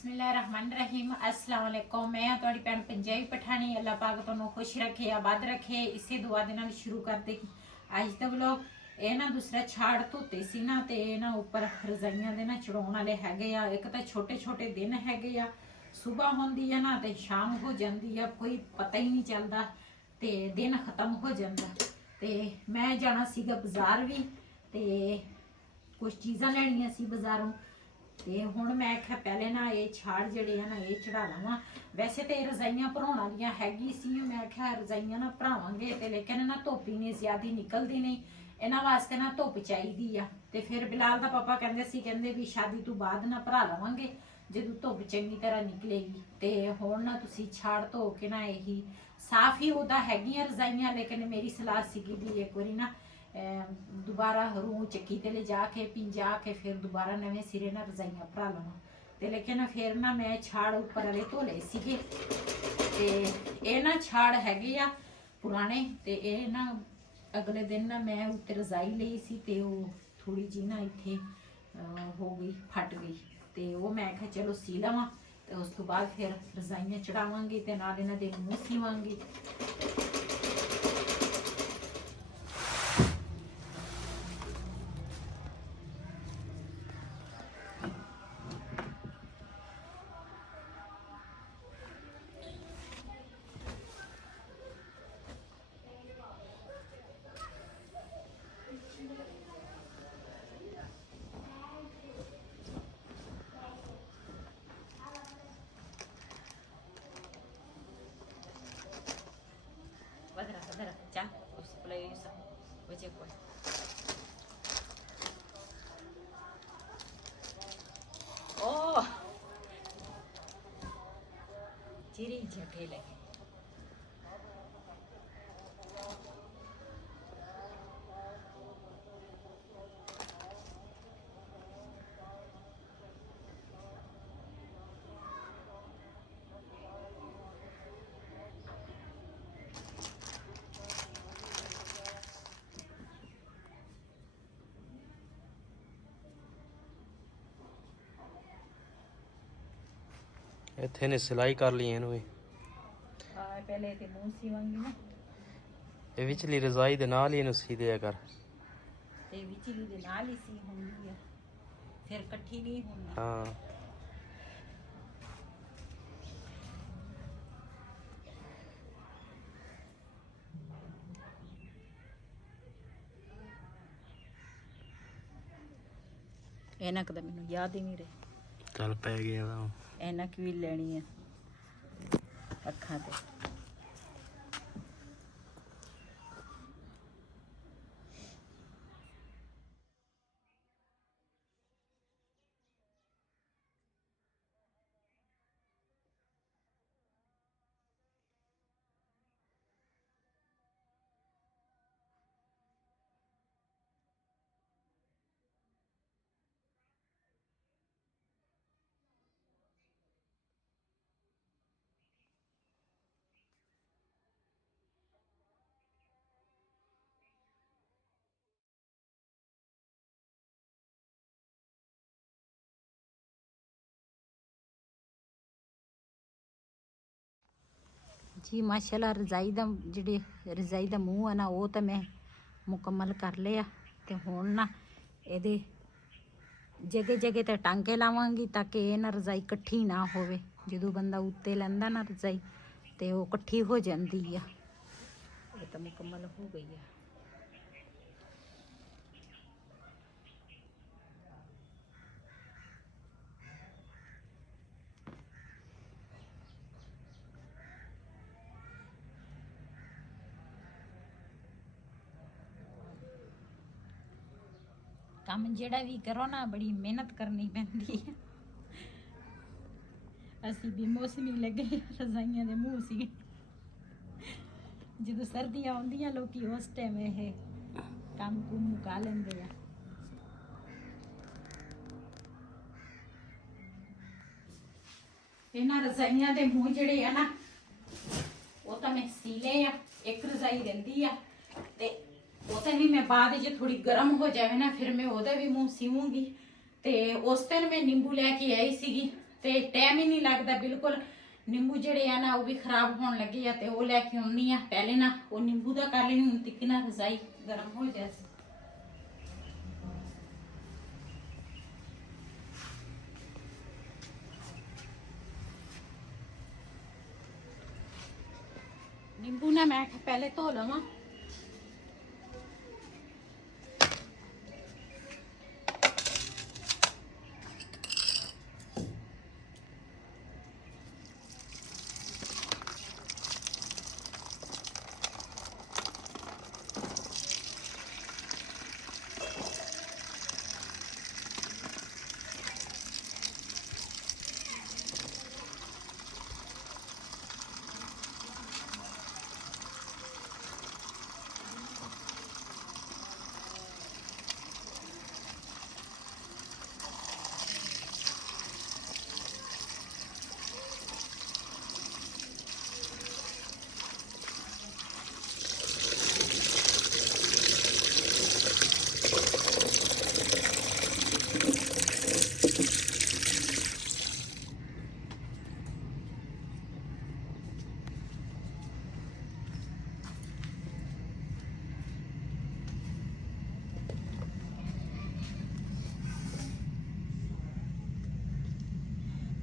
बिस्मिल्लाहिर्रहमानिर्रहीम अस्सलाम वालेकुम। मैं ਤੁਹਾਡੀ ਭੈਣ ਪੰਜਾਬੀ ਪਠਾਣੀ। ਅੱਲਾਹ ਪਾਕ ਤੁਹਾਨੂੰ ਖੁਸ਼ ਰੱਖੇ, ਆਬਾਦ ਰੱਖੇ। ਇਸੇ ਦੁਆ ਦੇ ਨਾਲ ਸ਼ੁਰੂ ਕਰਦੇ ਅੱਜ ਦਾ ਵਲੌਗ। ਇਹ ਨਾ ਦੂਸਰਾ ਛਾੜ ਧੋਤੇ ਸੀ ਨਾ ਤੇ ਨਾ ਉੱਪਰ ਰਜ਼ਾਈਆਂ ਦੇ ਨਾ ਚੜਾਉਣ ਵਾਲੇ ਹੈਗੇ ਆ। ਇੱਕ ਤਾਂ ਛੋਟੇ ਛੋਟੇ ਦਿਨ ਹੈਗੇ ਆ, ਸਵੇਰ ਹੁੰਦੀ ਆ ਨਾ ਤੇ ਸ਼ਾਮ ਹੋ ਜਾਂਦੀ ਆ, ਕੋਈ ਪਤਾ ਹੀ ਨਹੀਂ ਚੱਲਦਾ ਤੇ ਦਿਨ ਖਤਮ ਹੋ ਜਾਂਦਾ। ਤੇ ਮੈਂ ਜਾਣਾ ਸੀਗਾ ਬਾਜ਼ਾਰ ਵੀ ਤੇ ਕੁਝ ਚੀਜ਼ਾਂ ਲੈਣੀਆਂ ਸੀ ਬਾਜ਼ਾਰੋਂ। ਤੇ ਹੁਣ ਮੈਂ ਆਖਿਆ ਪਹਿਲੇ ਨਾ ਇਹ ਛਾੜ ਜਿਹੜੇ ਆ ਨਾ ਇਹ ਚੜਾ ਲਵਾਂ। ਵੈਸੇ ਤੇ ਰਜ਼ਾਈਆਂ ਭਰਾਉਣ ਵਾਲੀਆਂ ਹੈਗੀ ਸੀ, ਮੈਂ ਆਖਿਆ ਰਜ਼ਾਈਆਂ ਨਾ ਭਰਾਵਾਂਗੇ ਤੇ ਲੇਕਿਨ ਨਾ ਧੁੱਪ ਹੀ ਨਹੀਂ ਜ਼ਿਆਦੀ ਨਿਕਲਦੀ ਨਹੀਂ, ਇਹਨਾਂ ਵਾਸਤੇ ਨਾ ਧੁੱਪ ਚਾਹੀਦੀ ਆ। ਤੇ ਫਿਰ ਬਿਲਾਲ ਦਾ ਪਾਪਾ ਕਹਿੰਦੇ ਵੀ ਸ਼ਾਦੀ ਤੋਂ ਬਾਅਦ ਨਾ ਭਰਾ ਲਵਾਂਗੇ ਜਦੋਂ ਧੁੱਪ ਚੰਗੀ ਤਰ੍ਹਾਂ ਨਿਕਲੇਗੀ। ਤੇ ਹੁਣ ਨਾ ਤੁਸੀਂ ਛਾੜ ਧੋ ਕੇ ਨਾ ਇਹੀ ਸਾਫ਼ ਹੀ ਉਹਦਾ ਹੈਗੀਆਂ ਰਜ਼ਾਈਆਂ, ਲੇਕਿਨ ਮੇਰੀ ਸਲਾਹ ਸੀਗੀ ਵੀ ਇੱਕ ਵਾਰੀ ਨਾ ਦੁਬਾਰਾ ਰੂ ਚੱਕੀ ਤੇ ਲੈ ਜਾ ਕੇ ਪਿੰਜਾ ਕੇ ਫਿਰ ਦੁਬਾਰਾ ਨਵੇਂ ਸਿਰੇ ਨਾਲ ਰਜ਼ਾਈਆਂ ਭਰਾ ਲਵਾਂ। ਤੇ ਲੇਕਿਨ ਫਿਰ ਨਾ ਮੈਂ ਛਾੜ ਉੱਪਰ ਵਾਲੇ ਧੋਲੇ ਸੀਗੇ ਤੇ ਇਹ ਨਾ ਛਾੜ ਹੈਗੇ ਆ ਪੁਰਾਣੇ। ਤੇ ਇਹ ਨਾ ਅਗਲੇ ਦਿਨ ਨਾ ਮੈਂ ਉੱਤੇ ਰਜ਼ਾਈ ਲਈ ਸੀ ਤੇ ਉਹ ਥੋੜੀ ਜੀ ਨਾ ਇੱਥੇ ਹੋ ਗਈ, ਫਟ ਗਈ। ਤੇ ਉਹ ਮੈਂ ਕਿਹਾ ਚਲੋ ਸੀ ਲਵਾਂ ਤੇ ਉਸ ਤੋਂ ਬਾਅਦ ਫਿਰ ਰਜ਼ਾਈਆਂ ਚੜਾਵਾਂਗੀ ਤੇ ਨਾਲ ਇਹਨਾਂ ਦੇ ਮੂੰਹ ਸੀਵਾਂਗੀ। Ya, os play esa. Oye, pues. Oh, चिरी झटे लगे। ਇੱਥੇ ਨੇ ਸਿਲਾਈ ਕਰ ਲਈ ਇਹਨੂੰ ਵੀ। ਪਹਿਲੇ ਤੇ ਮੂੰਹ ਸੀਵਾਂਗੀ ਨਾ, ਇਹ ਵਿਚਲੀ ਰਜ਼ਾਈ ਦੇ ਨਾਲ ਹੀ ਇਹਨੂੰ ਸੀ ਦਿਆ ਕਰ। ਤੇ ਵਿਚਲੀ ਦੇ ਨਾਲ ਹੀ ਸੀ ਹੁੰਦੀ ਆ, ਫਿਰ ਇਕੱਠੀ ਨਹੀਂ ਹੁੰਦੀ। ਹਾਂ ਐਨਕ ਦਾ ਮੈਨੂੰ ਯਾਦ ਹੀ ਨਹੀਂ ਰਿਹਾ। ਚੱਲ ਪੈ ਗਿਆ ਤਾਂ ਐਨਕ ਵੀ ਲੈਣੀ ਆ ਅੱਖਾਂ ਤੇ। जी माशाल्लाह रजाई दा मूँह है ना वो तो मैं मुकम्मल कर लिया। तो हुण ना ये जगह जगह ते टांके लावांगी ताकि ये ना रजाई कट्ठी ना होवे। जो बंदा उत्ते लैंदा ना रजाई तो वो कट्ठी हो जाती है। ये तो मुकम्मल हो गई है। काम जेड़ा भी करो ना बड़ी मेहनत करनी पैंदी है। असी भी मौसमी लगे रजाइयां दे मूँह सी जो सर्दियां आउंदियां लोकी उस टाइम ये काम कुम मुका लेंदे आ। इन्हां रजाइयां दे मूँह जेड़े आ ना वो तो मैं सीले आ। एक रजाई रहिंदी आ ते उस भी मैं बाद जो थोड़ी गर्म हो जाए ना फिर मैं ओदा भी मूँह सीवूंगी। ते उस दिन मैं नींबू लैके आई सी ਤੇ ਟਾਈਮ ਹੀ ਨਹੀਂ ਲੱਗਦਾ ਬਿਲਕੁਲ। ਨਿੰਬੂ ਜਿਹੜੇ ਆ ਨਾ ਉਹ ਵੀ ਖਰਾਬ ਹੋਣ ਲੱਗੇ ਆ ਤੇ ਉਹ ਲੈ ਕੇ ਆਉਣੀ ਆ। ਪਹਿਲੇ ਨਾ ਉਹ ਨਿੰਬੂ ਦਾ ਕਰ ਲੈਣੀ, ਹੁਣ ਤੱਕ ਨਾ ਰਜ਼ਾਈ ਗਰਮ ਹੋ ਜਾਏ। ਨਿੰਬੂ ਨਾ ਮੈਂ ਪਹਿਲੇ ਧੋ ਲਵਾਂ।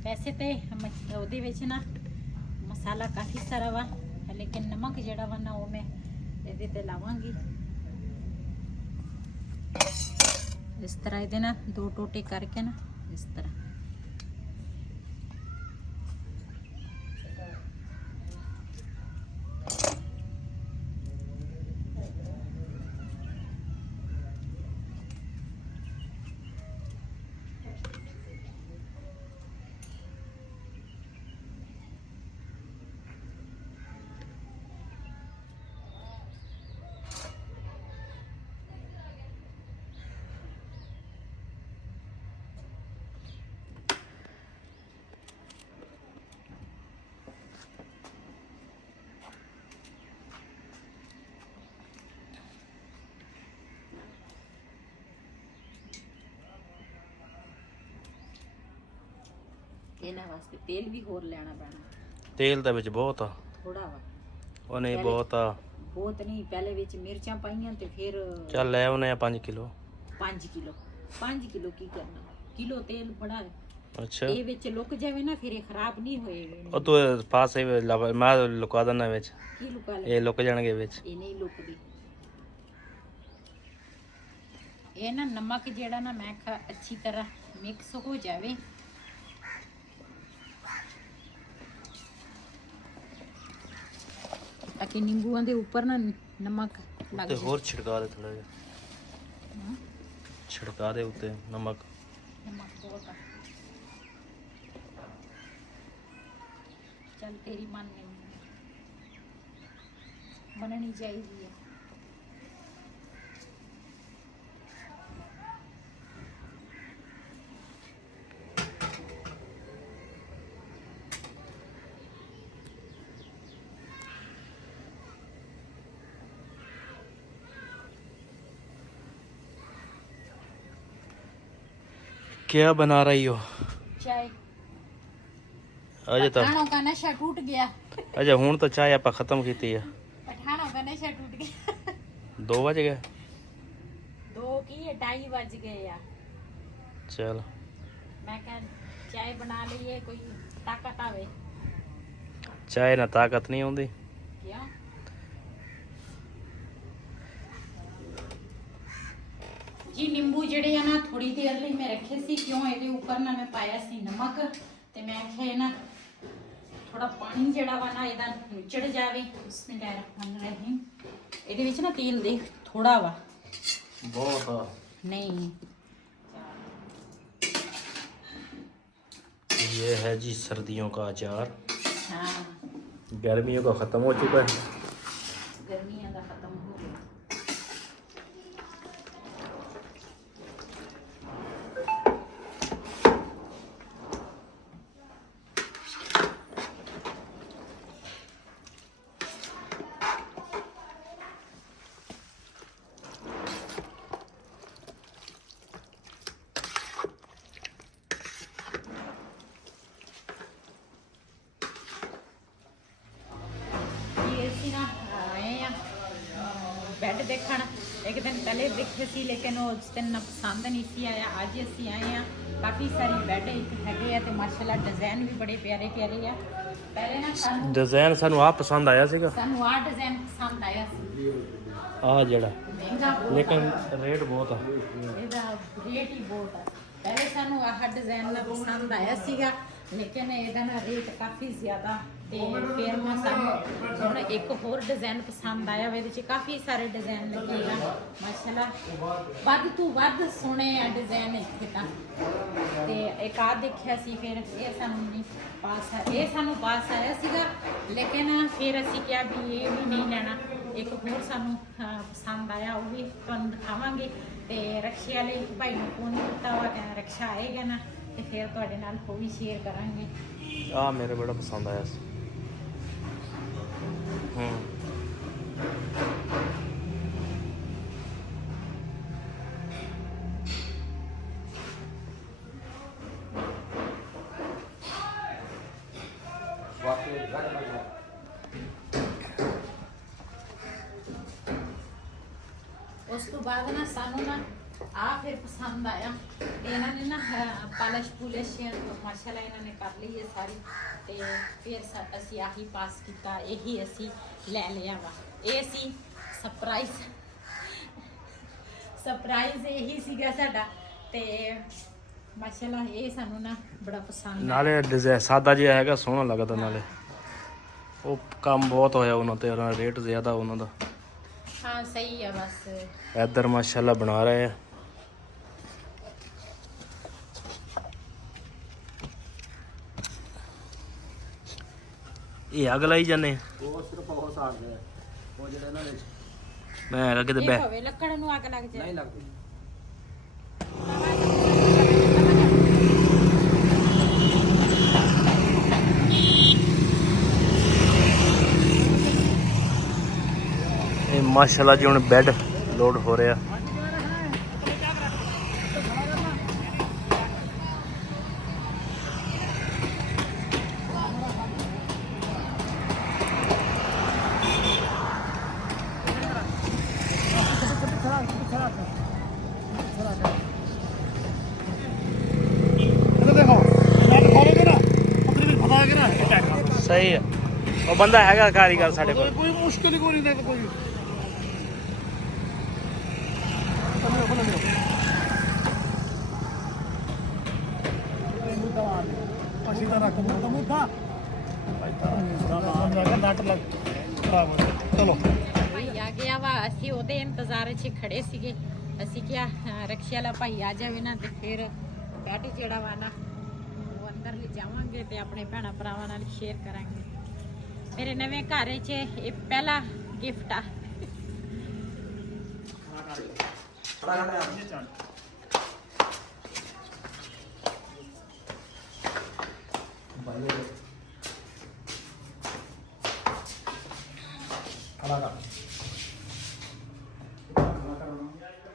वैसे तो ਉਹਦੇ ਵਿੱਚ ਨਾ ਮਸਾਲਾ ਕਾਫੀ ਸਾਰਾ ਵਾ, ਲੇਕਿਨ ਨਮਕ ਜਿਹੜਾ ਵਾ ਨਾ ਉਹ ਮੈਂ ਇਹਦੇ ਤੇ ਲਾਵਾਂਗੀ। ਇਸ ਤਰ੍ਹਾਂ ਇਹਦੇ ਨਾਲ 2 ਟੋਟੇ ਕਰਕੇ ਨਾ ਇਸ ਤਰ੍ਹਾਂ ਇਹਨਾਂ ਵਾਸਤੇ ਤੇਲ ਵੀ ਹੋਰ ਲੈਣਾ ਪੈਣਾ। ਤੇਲ ਦਾ ਵਿੱਚ ਬਹੁਤ ਆ, ਥੋੜਾ ਵਾ ਉਹ ਨਹੀਂ ਬਹੁਤ ਆ, ਬਹੁਤ ਨਹੀਂ। ਪਹਿਲੇ ਵਿੱਚ ਮਿਰਚਾਂ ਪਾਈਆਂ ਤੇ ਫਿਰ ਚੱਲ ਲੈ ਆਉਨੇ ਆ 5 ਕਿਲੋ। 5 ਕਿਲੋ 5 ਕਿਲੋ ਕੀ ਕਰਨਾ, ਕਿਲੋ ਤੇਲ ਬੜਾ ਹੈ। ਅੱਛਾ ਇਹ ਵਿੱਚ ਲੁਕ ਜਾਵੇ ਨਾ ਫਿਰ ਇਹ ਖਰਾਬ ਨਹੀਂ ਹੋਏਗਾ। ਉਹ ਤੂੰ ਪਾਸੇ ਮੈਂ ਲੁਕਾ ਦਿੰਦਾ ਵਿੱਚ, ਕੀ ਲੁਕਾ ਲੈ, ਇਹ ਲੁਕ ਜਾਣਗੇ ਵਿੱਚ। ਇਹ ਨਹੀਂ ਲੁਕਦੀ। ਇਹ ਨਾ ਨਮਕ ਜਿਹੜਾ ਨਾ ਮੈਂ ਅੱਛੀ ਤਰ੍ਹਾਂ ਮਿਕਸ ਹੋ ਜਾਵੇ। ताकि नींबूआं दे ऊपर ना नमक लग जाए। और छिड़का दे थोड़ा जिहा, छिड़का दे उत्ते नमक। नमक बहुत चल तेरी मन नहीं बननी चाहिए। क्या बना रही हो? चाय। अजे तो पठानों का नशा टूट गया। अजे हुण तो चाय आप खत्म की थी। पठानों का नशा टूट गया। 2 बज गए। 2 की 2:30 बज गए यार। चल मैं कह चाय बना लिए, कोई ताकत आवे। चाय ना ताकत नहीं आउंदी। क्यों? जी नींबू ਜਿਹੜੇ ਆ ਨਾ ਥੋੜੀ ਦੇਰ ਲਈ ਮੈਂ ਰੱਖੇ ਸੀ, ਕਿਉਂ ਇਹਦੇ ਉੱਪਰ ਨਾ ਮੈਂ ਪਾਇਆ ਸੀ ਨਮਕ, ਤੇ ਮੈਂ ਆਖਿਆ ਨਾ ਥੋੜਾ ਪਾਣੀ ਜਿਹੜਾ ਵਾ ਨਾ ਇਹਦਾ ਨਿਚੜ ਜਾਵੇ। ਬਿਸਮਿਲ੍ਲਾਹਿਰਰਹਿਮਾਨਿਰਰਹੀਮ। ਇਹਦੇ ਵਿੱਚ ਨਾ ਤੇਲ ਦੇਖ ਥੋੜਾ ਵਾ, बहुत आ। नहीं ये है जी सर्दियों का अचार। हाँ गर्मियों का ख़त्म हो चुका है। गर्मियां का खत्म हो गया। ਬੈੱਡ ਦੇਖਣ। ਇੱਕ ਦਿਨ ਪਹਿਲੇ ਦੇਖੇ ਸੀ ਲੇਕਿਨ ਉਹ ਉਸ ਦਿਨ ਪਸੰਦ ਨਹੀਂ ਸੀ ਆਇਆ। ਅੱਜ ਅਸੀਂ ਆਏ ਆ, ਕਾਫੀ ਸਾਰੀ ਬੈੱਡ ਇੱਥੇ ਹੈਗੇ ਆ ਤੇ ਮਾਸ਼ਾਅੱਲਾ ਡਿਜ਼ਾਈਨ ਵੀ ਬੜੇ ਪਿਆਰੇ ਪਿਆਰੇ ਆ। ਪਹਿਲੇ ਨਾ ਸਾਨੂੰ ਡਿਜ਼ਾਈਨ ਆ ਪਸੰਦ ਆਇਆ ਸੀਗਾ, ਸਾਨੂੰ ਆਹ ਡਿਜ਼ਾਈਨ ਪਸੰਦ ਆਇਆ ਸੀ, ਆ ਜਿਹੜਾ, ਮਹਿੰਗਾ ਬਹੁਤ ਲੇਕਿਨ ਰੇਟ ਬਹੁਤ ਆ, ਇਹਦਾ ਰੇਟ ਹੀ ਬਹੁਤ ਆ। ਪਹਿਲੇ ਸਾਨੂੰ ਆਹ ਡਿਜ਼ਾਈਨ ਨਾ ਪਸੰਦ ਆਇਆ ਸੀਗਾ ਲੇਕਿਨ ਇਹਦਾ ਨਾ ਰੇਟ ਕਾਫੀ ਜ਼ਿਆਦਾ। ਤੇ ਫਿਰ ਮੈਂ ਸਾਨੂੰ ਹੁਣ ਇੱਕ ਹੋਰ ਡਿਜ਼ਾਈਨ ਪਸੰਦ ਆਇਆ, ਇਹਦੇ 'ਚ ਕਾਫੀ ਸਾਰੇ ਡਿਜ਼ਾਈਨ ਲੱਗੇ ਆ ਮਾਸ਼ਾਅੱਲਾ, ਵੱਧ ਤੋਂ ਵੱਧ ਸੋਹਣੇ ਆ ਡਿਜ਼ਾਈਨ ਇੱਥੇ ਤਾਂ। ਤੇ ਇੱਕ ਆ ਦੇਖਿਆ ਸੀ, ਫਿਰ ਇਹ ਸਾਨੂੰ ਨਹੀਂ ਪਾਸ ਆ, ਇਹ ਸਾਨੂੰ ਪਾਸ ਆਇਆ ਸੀਗਾ ਲੇਕਿਨ ਫਿਰ ਅਸੀਂ ਕਿਹਾ ਵੀ ਇਹ ਵੀ ਨਹੀਂ ਲੈਣਾ। ਇੱਕ ਹੋਰ ਸਾਨੂੰ ਪਸੰਦ ਆਇਆ, ਉਹ ਵੀ ਤੁਹਾਨੂੰ ਦਿਖਾਵਾਂਗੇ। ਤੇ ਰਕਸ਼ੇ ਵਾਲੇ ਭਾਈ ਨੂੰ ਫੋਨ ਕੀਤਾ ਵਾ, ਕਹਿੰਦਾ ਰਕਸ਼ਾ ਆਏਗਾ ਨਾ ਤੇ ਫਿਰ ਤੁਹਾਡੇ ਨਾਲ ਉਹ ਵੀ ਸ਼ੇਅਰ ਕਰਾਂਗੇ। ਆ ਮੇਰੇ ਬੜਾ ਪਸੰਦ ਆਇਆ ਸੀ। ਉਸ ਤੋਂ ਬਾਅਦ ਨਾ ਸਾਨੂੰ ਨਾ ਆ ਫਿਰ ਪਸੰਦ ਆਇਆ ਤੇ ਇਹਨਾਂ ਨੇ ਨਾ ਪਾਲਿਸ਼ ਪੁਲਿਸ਼ ਮਾਸ਼ਾਅੱਲਾ ਇਹਨਾਂ ਨੇ ਕਰ ਲਈ ਹੈ ਸਾਰੀ। ਤੇ ਫਿਰ ਅਸੀਂ ਆਹੀ ਪਾਸ ਕੀਤਾ, ਇਹੀ ਅਸੀਂ ਲੈ ਲਿਆ ਵਾ। ਇਹ ਸੀ ਸਰਪ੍ਰਾਈਜ਼ ਇਹੀ ਸੀਗਾ ਸਾਡਾ। ਤੇ ਮਾਸ਼ਾਅੱਲਾ ਇਹ ਸਾਨੂੰ ਨਾ ਬੜਾ ਪਸੰਦ ਆਇਆ। ਨਾਲੇ ਡਿਜ਼ਾਈਨ ਸਾਦਾ ਜਿਹਾ ਹੈਗਾ, ਸੋਹਣਾ ਲੱਗਦਾ, ਨਾਲੇ ਉਹ ਕੰਮ ਬਹੁਤ ਹੋਇਆ ਉਹਨਾਂ ਤੇ, ਰੇਟ ਜ਼ਿਆਦਾ ਉਹਨਾਂ ਦਾ। ਹਾਂ ਸਹੀ ਆ। ਬਸ ਇੱਧਰ ਮਾਸ਼ਾਅੱਲਾ ਬਣਾ ਰਹੇ ਆ। ਇਹ ਅੱਗ ਲਾਈ ਜਾਂਦੇ ਉਹ ਸਿਰਫ ਉਹ ਸਾੜਦੇ ਆ, ਉਹ ਜਿਹੜੇ ਇਹਨਾਂ ਦੇ ਮੈਂ ਹੈਗਾ ਕਿਤੇ ਇਹ ਹੋਵੇ ਲੱਕੜ ਨੂੰ ਅੱਗ ਲੱਗ ਜਾਏ। ਨਹੀਂ ਲੱਗਦੀ। ਇਹ ਮਾਸ਼ਾਅੱਲਾ ਜੀ ਹੁਣ ਬੈੱਡ ਲੋਡ ਹੋ ਰਿਹਾ। ਸਹੀ ਹੈ, ਉਹ ਬੰਦਾ ਹੈਗਾ ਕਾਰੀਗਰ ਸਾਡੇ ਕੋਲ। ਕੋਈ ਮੁਸ਼ਕਿਲ ਹੀ ਕੋਈ ਨਹੀਂ ਕੋਈ। ਅਸੀਂ ਤਾਂ ਰੱਖ ਮੁੱਦਾ ਮੁੱਦਾ ਨੱਟ ਲੱਗ ਚਲੋ ਭਾਈ ਆ ਗਿਆ ਵਾ। ਅਸੀਂ ਉਹਦੇ ਇੰਤਜ਼ਾਰ 'ਚ ਖੜੇ ਸੀਗੇ। ਅਸੀਂ ਕਿਹਾ ਰਕਸ਼ੇ ਵਾਲਾ ਭਾਈ ਆ ਜਾਵੇ ਨਾ ਤੇ ਫਿਰ ਬੈੱਡ ਜਿਹੜਾ ਵਾ ਨਾ ਉਹ ਅੰਦਰ ਲੈ ਜਾਵਾਂਗੇ ਤੇ ਆਪਣੇ ਭੈਣਾਂ ਭਰਾਵਾਂ ਨਾਲ ਸ਼ੇਅਰ ਕਰਾਂਗੇ। ਮੇਰੇ ਨਵੇਂ ਘਰ 'ਚ ਇਹ ਪਹਿਲਾ ਗਿਫਟ ਆ।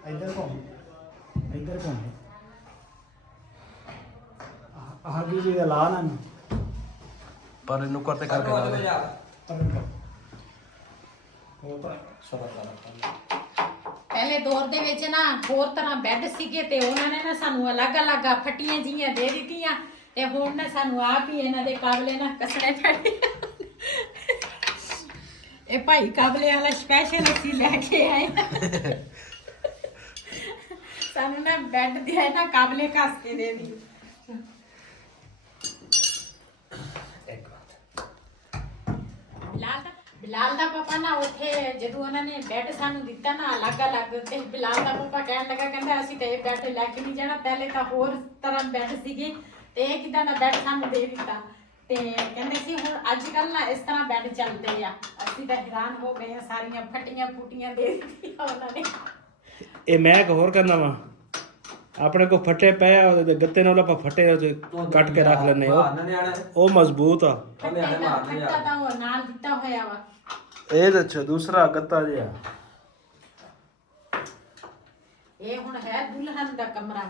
ਇੱਧਰ ਘੁੰਮ ਆਹ ਜੀ ਦਾ ਲਾ ਨਾ ਪਰ ਇਹਨੂੰ ਕਰਤੇ ਕਰਕੇ ਲਾ ਦੇ। ਪਹਿਲੇ ਦੌਰ ਦੇ ਵਿੱਚ ਨਾ ਹੋਰ ਤਰ੍ਹਾਂ ਬੈੱਡ ਸੀਗੇ ਤੇ ਉਹਨਾਂ ਨੇ ਨਾ ਸਾਨੂੰ ਅਲੱਗ-ਅਲੱਗ ਫੱਟੀਆਂ ਜੀਆਂ ਦੇ ਦਿੱਤੀਆਂ ਤੇ ਹੁਣ ਨਾ ਸਾਨੂੰ ਆਪ ਹੀ ਇਹਨਾਂ ਦੇ ਕਾਬਲੇ ਨਾ ਕੱਸਣੇ ਪੈਣੇ। ਇਹ ਭਾਈ ਕਾਬਲੇ ਵਾਲਾ ਸਪੈਸ਼ਲ ਅਸੀਂ ਲੈ ਕੇ ਆਏ। ਸਾਨੂੰ ਨਾ ਬੈੱਡ ਦੇ ਨਾ ਕਾਬਲੇ ਕੱਸ ਕੇ ਦੇ ਦੀ। ਬਿਲਾਲ ਦਾ ਪਾਪਾ ਨਾ ਉੱਥੇ ਜਦੋਂ ਉਹਨਾਂ ਨੇ ਬੈੱਡ ਸਾਨੂੰ ਦਿੱਤਾ ਨਾ ਅਲੱਗ-ਅਲੱਗ ਤੇ ਬਿਲਾਲ ਦਾ ਪਾਪਾ ਕਹਿਣ ਲੱਗਾ, ਕਹਿੰਦਾ ਅਸੀਂ ਤੇ ਇਹ ਬੈੱਡ ਲੈ ਕੇ ਨਹੀਂ ਜਾਣਾ, ਪਹਿਲੇ ਤਾਂ ਹੋਰ ਤਰ੍ਹਾਂ ਬੈੱਡ ਸੀਗੇ ਤੇ ਇਹ ਕਿਦਾਂ ਦਾ ਬੈੱਡ ਸਾਨੂੰ ਦੇ ਦਿੱਤਾ। ਤੇ ਕਹਿੰਦੇ ਸੀ ਹੁਣ ਅੱਜ ਕੱਲ ਨਾ ਇਸ ਤਰ੍ਹਾਂ ਬੈੱਡ ਚੱਲਦੇ ਆ। ਅਸੀਂ ਤਾਂ ਹੈਰਾਨ ਹੋ ਗਏ ਆ, ਸਾਰੀਆਂ ਫਟੀਆਂ ਫੂਟੀਆਂ ਦੇ ਦਿੱਤੀਆਂ ਉਹਨਾਂ ਨੇ। ਇਹ ਮੈਂ ਇੱਕ ਹੋਰ ਕਰਨਾ ਵਾ, ਆਪਣੇ ਕੋ ਫੱਟੇ ਪਏ ਆ ਉਹਦੇ ਗੱਤੇ ਨਾਲ ਆਪਾਂ ਫੱਟੇ ਕੱਟ ਕੇ ਰੱਖ ਲੈਣੇ, ਉਹ ਮਜ਼ਬੂਤ ਆ। ਫੱਟਾ ਤਾਂ ਉਹ ਨਾਲ ਦਿੱਤਾ ਹੋਇਆ ਵਾ। ਇਹ ਅੱਛਾ ਦੂਸਰਾ ਗੱਤਾ ਜਿਹਾ। ਇਹ ਹੁਣ ਹੈ ਦੁਲਹਨ ਦਾ ਕਮਰਾ।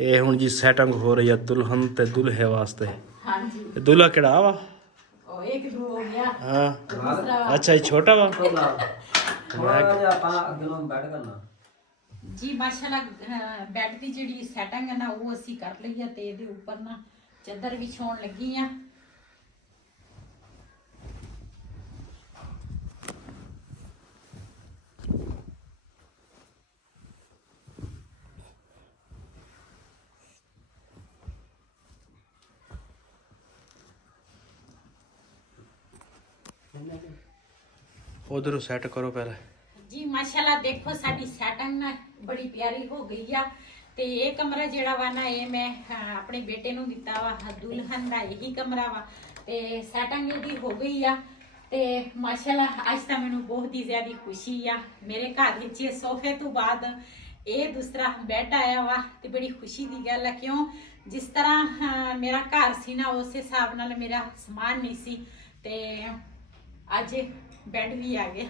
ਇਹ ਹੁਣ ਜੀ ਸੈਟਿੰਗ ਹੋ ਰਹੀ ਆ ਦੁਲਹਨ ਤੇ ਦੁਲਹੇ ਵਾਸਤੇ। ਹਾਂਜੀ ਦੁਲਹਾ ਕਿਹੜਾ ਵਾ? ओ एक दो हो गया हाँ दूसरा अच्छा ये छोटा वा ਜੀ ਮਾਸ਼ਾਅੱਲਾ ਬੈੱਡ ਦੀ ਜਿਹੜੀ ਸੈਟਿੰਗ ਹੈ ਨਾ ਉਹ ਅਸੀਂ ਕਰ ਲਈ ਆ ਤੇ ਇਹਦੇ ਉੱਪਰ ਨਾ ਚਾਦਰ ਵਿਛਾਉਣ ਲੱਗੀ ਆ उधर सेट करो पहले ਜੀ ਮਾਸ਼ਾਅੱਲਾ ਦੇਖੋ ਸਾਡੀ ਸੈਟਿੰਗ ਨਾ ਬੜੀ ਪਿਆਰੀ ਹੋ ਗਈ ਆ ਤੇ ਇਹ ਕਮਰਾ ਜਿਹੜਾ ਵਾ ਨਾ ਇਹ ਮੈਂ ਆਪਣੇ ਬੇਟੇ ਨੂੰ ਦਿੱਤਾ ਵਾ ਦੁਲਹਨ ਦਾ ਇਹੀ ਕਮਰਾ ਵਾ ਤੇ ਸੈਟਿੰਗ ਇਹਦੀ ਹੋ ਗਈ ਆ ਤੇ ਮਾਸ਼ਾਅੱਲਾ ਅੱਜ ਤਾਂ ਮੈਨੂੰ ਬਹੁਤ ਹੀ ਜ਼ਿਆਦਾ ਖੁਸ਼ੀ ਆ ਮੇਰੇ ਘਰ ਵਿੱਚ ਇਹ ਸੋਫੇ ਤੋਂ ਬਾਅਦ ਇਹ ਦੂਸਰਾ ਬੈੱਡ ਆਇਆ ਵਾ ਤੇ ਬੜੀ ਖੁਸ਼ੀ ਦੀ ਗੱਲ ਆ ਕਿਉਂ ਜਿਸ ਤਰ੍ਹਾਂ ਮੇਰਾ ਘਰ ਸੀ ਨਾ ਉਸੇ ਹਿਸਾਬ ਨਾਲ ਮੇਰਾ ਸਮਾਨ ਨਹੀਂ ਸੀ ਤੇ ਅੱਜ ਬੈੱਡ ਵੀ ਆ ਗਿਆ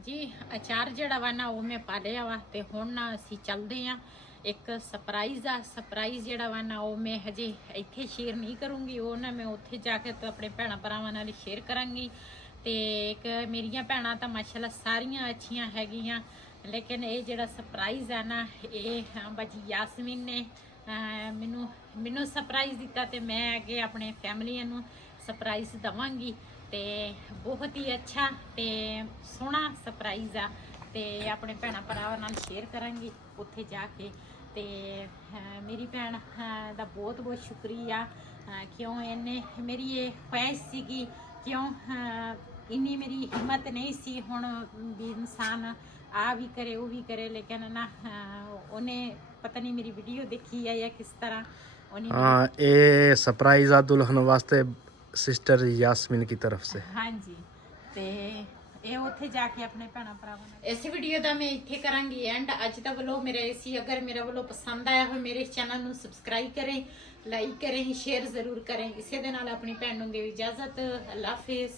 ਜੀ ਅਚਾਰ ਜਿਹੜਾ ਵਾ ਨਾ ਉਹ ਮੈਂ ਪਾ ਲਿਆ ਵਾ ਤੇ ਹੁਣ ਨਾ ਅਸੀਂ ਚੱਲਦੇ ਆ ਇੱਕ ਸਰਪ੍ਰਾਈਜ਼ ਜਿਹੜਾ ਵਾ ਨਾ ਉਹ ਮੈਂ ਹਜੇ ਇੱਥੇ ਸ਼ੇਅਰ ਨਹੀਂ ਕਰੂੰਗੀ ਉਹ ਨਾ ਮੈਂ ਉੱਥੇ ਜਾ ਕੇ ਤਾਂ ਆਪਣੇ ਭੈਣਾਂ ਭਰਾਵਾਂ ਨਾਲ ਸ਼ੇਅਰ ਕਰਾਂਗੀ ਤੇ ਇੱਕ ਮੇਰੀਆਂ ਭੈਣਾਂ ਤਾਂ ਮਾਸ਼ਾਅੱਲਾ ਸਾਰੀਆਂ ਅੱਛੀਆਂ ਹੈਗੀਆਂ ਲੇਕਿਨ ਇਹ ਜਿਹੜਾ ਸਰਪ੍ਰਾਈਜ਼ ਆ ਨਾ ਇਹ ਬਾਜੀ ਯਾਸਮੀਨ ਨੇ ਮੈਨੂੰ ਸਰਪ੍ਰਾਈਜ਼ ਦਿੱਤਾ ਤੇ ਮੈਂ ਅੱਗੇ ਆਪਣੇ ਫੈਮਲੀਆਂ ਨੂੰ ਸਰਪ੍ਰਾਈਜ਼ ਦਵਾਂਗੀ ਤੇ ਬਹੁਤ ਹੀ ਅੱਛਾ ਤੇ ਸੋਹਣਾ ਸਰਪ੍ਰਾਈਜ਼ ਆ ਤੇ ਆਪਣੇ ਭੈਣਾਂ ਭਰਾਵਾਂ ਨਾਲ ਸ਼ੇਅਰ ਕਰਾਂਗੀ ਉੱਥੇ ਜਾ ਕੇ ਤੇ ਮੇਰੀ ਭੈਣ ਦਾ ਬਹੁਤ ਬਹੁਤ ਸ਼ੁਕਰੀਆ ਕਿਉਂ ਇਹਨੇ ਮੇਰੀ ਇਹ ਖੁਆਇਸ਼ ਸੀਗੀ ਕਿਉਂ ਇੰਨੀ ਮੇਰੀ ਹਿੰਮਤ ਨਹੀਂ ਸੀ ਹੁਣ ਵੀ ਇਨਸਾਨ ਆ ਵੀ ਕਰੇ ਉਹ ਵੀ ਕਰੇ ਲੇਕਿਨ ਨਾ ਉਹਨੇ ਪਤਾ ਨਹੀਂ ਮੇਰੀ ਵੀਡੀਓ ਦੇਖੀ ਆ ਜਾਂ ਕਿਸ ਤਰ੍ਹਾਂ ਉਹਨੇ हाँ ये सरप्राइज आ दुल्हन वास्ते सिस्टर यास्मीन की तरफ से ਹਾਂਜੀ ਤੇ ਇਹ ਉੱਥੇ ਜਾ ਕੇ ਆਪਣੇ ਭੈਣਾਂ ਭਰਾਵਾਂ ਨਾਲ ਇਸ ਵੀਡੀਓ ਦਾ ਮੈਂ ਇੱਥੇ ਕਰਾਂਗੀ ਐਂਡ ਅੱਜ ਦਾ ਵਲੋਗ ਮੇਰਾ ਸੀ ਅਗਰ ਮੇਰਾ ਵਲੋਗ ਪਸੰਦ ਆਇਆ ਹੋਵੇ ਮੇਰੇ ਚੈਨਲ ਨੂੰ ਸਬਸਕ੍ਰਾਈਬ ਕरें ਲਾਈਕ करें शेयर ਜ਼ਰੂਰ करें ਇਸੇ ਦੇ ਨਾਲ ਆਪਣੀ ਭੈਣ ਨੂੰ ਦਿਓ ਇਜਾਜ਼ਤ ਅੱਲਾ ਹਾਫਿਜ਼